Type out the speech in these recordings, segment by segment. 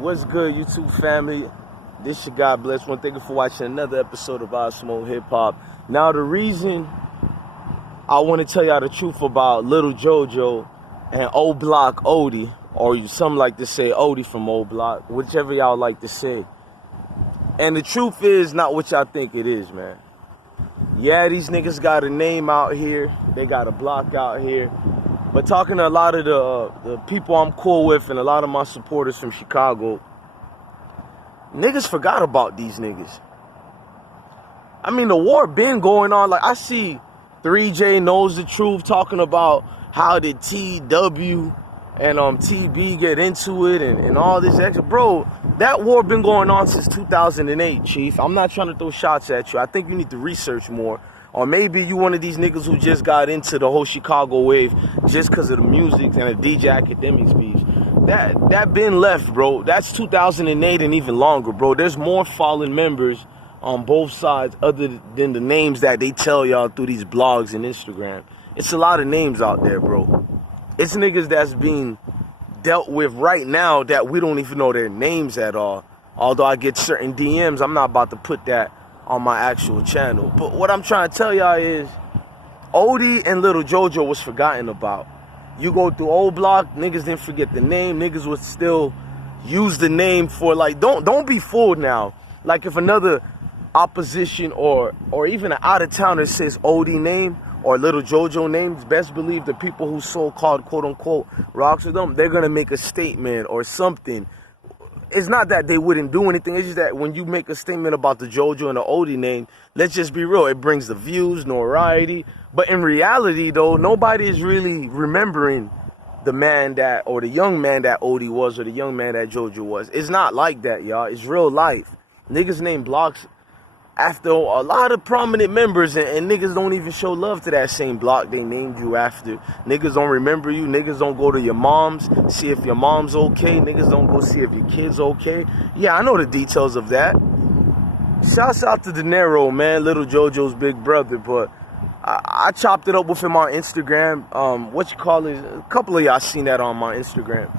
What's good, YouTube family? This your God Bless One. Thank you for watching another episode of IsmokeHiphop. Now, the reason I want to tell y'all the truth about Lil JoJo and Oblock Odee, or some like to say Odee from Oblock, whichever y'all like to say. And the truth is not what y'all think it is, man. Yeah, these niggas got a name out here. They got a block out here. But talking to a lot of the people I'm cool with and a lot of my supporters from Chicago, niggas forgot about these niggas. I mean, the war been going on. Like, I see 3J Knows the Truth talking about how did TW and TB get into it and all this extra. Bro, that war been going on since 2008, Chief. I'm not trying to throw shots at you. I think you need to research more. Or maybe you one of these niggas who just got into the whole Chicago wave just because of the music and the DJ Academic speech. That been left, bro. That's 2008 and even longer, bro. There's more fallen members on both sides other than the names that they tell y'all through these blogs and Instagram. It's a lot of names out there, bro. It's niggas that's being dealt with right now that we don't even know their names at all. Although I get certain DMs, I'm not about to put that on my actual channel. But what I'm trying to tell y'all is Odee and Lil JoJo was forgotten about. You go through Oblock, niggas didn't forget the name. Niggas would still use the name for, like, don't be fooled now. Like, if another opposition or even an out-of-towner says Odee name or Lil JoJo names, best believe the people who so-called quote-unquote rocks with them, they're gonna make a statement or something. It's not that they wouldn't do anything. It's just that when you make a statement about the JoJo and the Odee name, let's just be real. It brings the views, notoriety. But in reality, though, nobody is really remembering the man that, or the young man that Odee was, or the young man that JoJo was. It's not like that, y'all. It's real life. Niggas name blocks after a lot of prominent members, and niggas don't even show love to that same block they named you after. Niggas don't remember you. Niggas don't go to your mom's, see if your mom's okay. Niggas don't go see if your kid's okay. Yeah, I know the details of that. Shouts out to De Niro, man, Lil JoJo's big brother, but I chopped it up with him on Instagram. A couple of y'all seen that on my Instagram.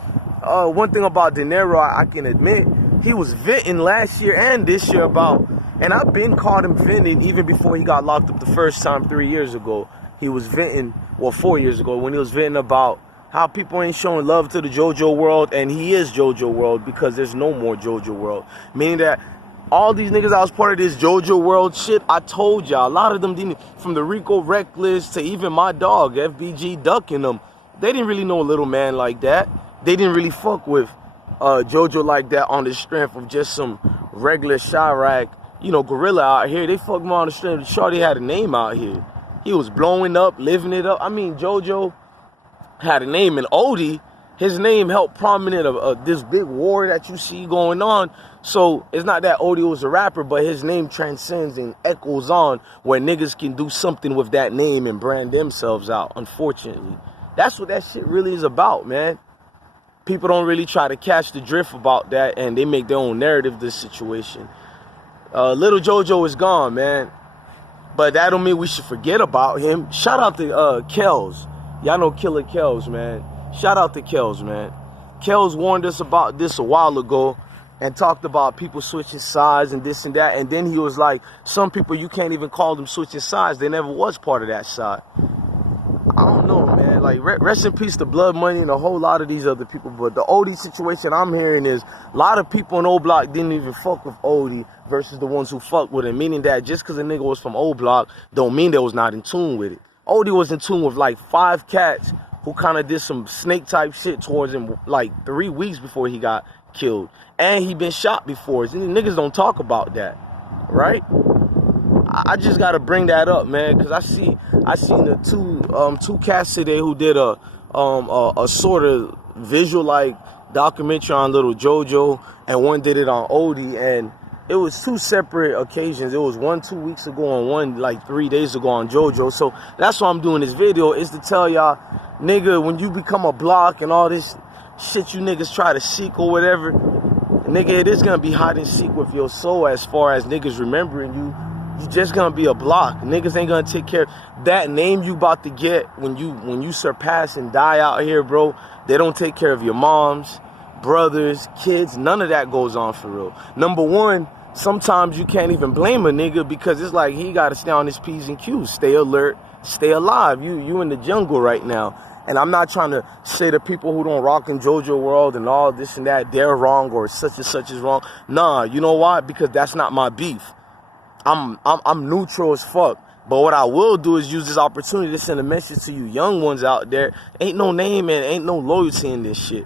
One thing about De Niro, I can admit, he was venting last year and this year about, and I've been caught him venting even before he got locked up the first time 3 years ago. He was venting, well, 4 years ago, when he was venting about how people ain't showing love to the JoJo world, and he is JoJo world because there's no more JoJo world. Meaning that all these niggas that was part of this JoJo world shit, I told y'all, a lot of them didn't, from the Rico Reckless to even my dog, FBG ducking them, they didn't really know a little man like that. They didn't really fuck with JoJo like that on the strength of just some regular Chirac, you know, gorilla out here. They fucked him on the strength of Shorty had a name out here. He was blowing up, living it up. I mean, JoJo had a name, and Odee, his name helped prominent of this big war that you see going on. So it's not that Odee was a rapper, but his name transcends and echoes on where niggas can do something with that name and brand themselves out, unfortunately. That's what that shit really is about, man. People don't really try to catch the drift about that, and they make their own narrative of this situation. Lil JoJo is gone, man. But that don't mean we should forget about him. Shout out to Kells. Y'all know Killer Kells, man. Shout out to Kells, man. Kells warned us about this a while ago and talked about people switching sides and this and that. And then he was like, some people, you can't even call them switching sides. They never was part of that side. I don't know, man. Like, rest in peace to Blood Money and a whole lot of these other people. But the Odee situation I'm hearing is a lot of people in Oblock didn't even fuck with Odee versus the ones who fucked with him. Meaning that just because a nigga was from Oblock don't mean they was not in tune with it. Odee was in tune with like 5 cats who kind of did some snake type shit towards him like 3 weeks before he got killed. And he been shot before. Niggas don't talk about that, right? I just gotta bring that up, man, because I seen the two cats today who did a sort of visual like documentary on Lil JoJo, and one did it on Odee, and it was 2 separate occasions. It was one 2 weeks ago and one like 3 days ago on JoJo. So that's why I'm doing this video, is to tell y'all, nigga, when you become a block and all this shit you niggas try to seek or whatever, nigga, it is gonna be hide and seek with your soul as far as niggas remembering you. You just gonna be a block. Niggas ain't gonna take care of that name you about to get when you surpass and die out here, bro. They don't take care of your moms. brothers, kids, none of that goes on for real. Number one, sometimes you can't even blame a nigga because it's like he got to stay on his P's and Q's, stay alert, stay alive. You in the jungle right now. And I'm not trying to say the people who don't rock in JoJo world and all this and that, they're wrong or such and such is wrong. Nah, you know why? Because that's not my beef. I'm neutral as fuck. But what I will do is use this opportunity to send a message to you young ones out there. Ain't no name and ain't no loyalty in this shit.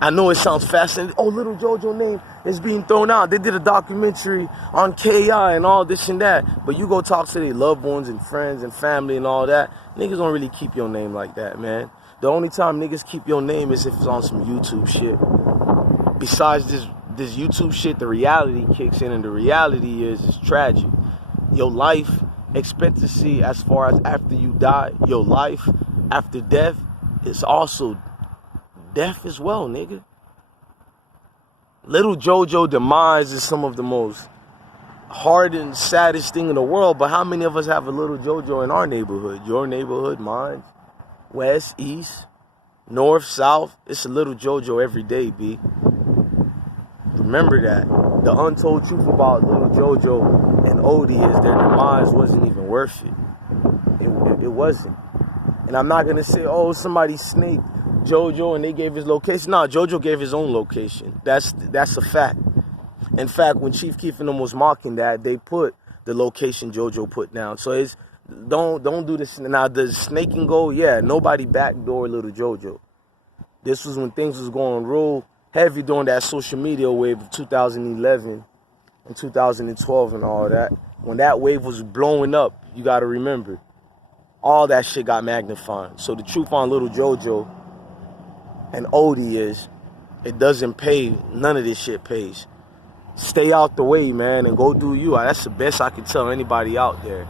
I know it sounds fascinating. Oh, Lil JoJo name is being thrown out. They did a documentary on KI and all this and that. But you go talk to their loved ones and friends and family and all that. Niggas don't really keep your name like that, man. The only time niggas keep your name is if it's on some YouTube shit. Besides this YouTube shit, the reality kicks in, and the reality is it's tragic. Your life expectancy as far as after you die, your life after death is also death as well, nigga. Lil JoJo demise is some of the most hard and saddest thing in the world, but how many of us have a Lil JoJo in our neighborhood? Your neighborhood, mine, west, east, north, south. It's a Lil JoJo every day, B. Remember that. The untold truth about Lil JoJo and Odee is their demise wasn't even worth it. It wasn't. And I'm not going to say, oh, somebody snaked JoJo and they gave his location. No, JoJo gave his own location. That's a fact. In fact, when Chief Keef and them was mocking that, they put the location JoJo put down. So it's don't do this. Now, does snaking go? Yeah, nobody backdoor Lil JoJo. This was when things was going real heavy during that social media wave of 2011 and 2012 and all that. When that wave was blowing up, you got to remember, all that shit got magnified. So the truth on Lil JoJo and Odee is, it doesn't pay. None of this shit pays. Stay out the way, man, and go do you. That's the best I can tell anybody out there.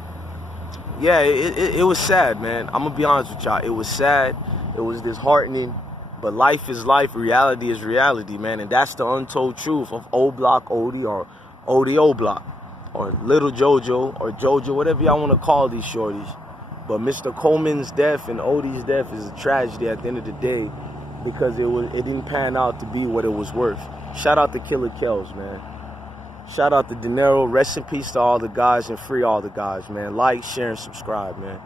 Yeah, it was sad, man. I'm going to be honest with y'all. It was sad. It was disheartening. But life is life. Reality is reality, man. And that's the untold truth of Oblock Odee or Odee Oblock or Lil JoJo or JoJo, whatever y'all want to call these shorties. But Mr. Coleman's death and Odee's death is a tragedy at the end of the day because it didn't pan out to be what it was worth. Shout out to Killer Kells, man. Shout out to De Niro. Rest in peace to all the guys and free all the guys, man. Like, share, and subscribe, man.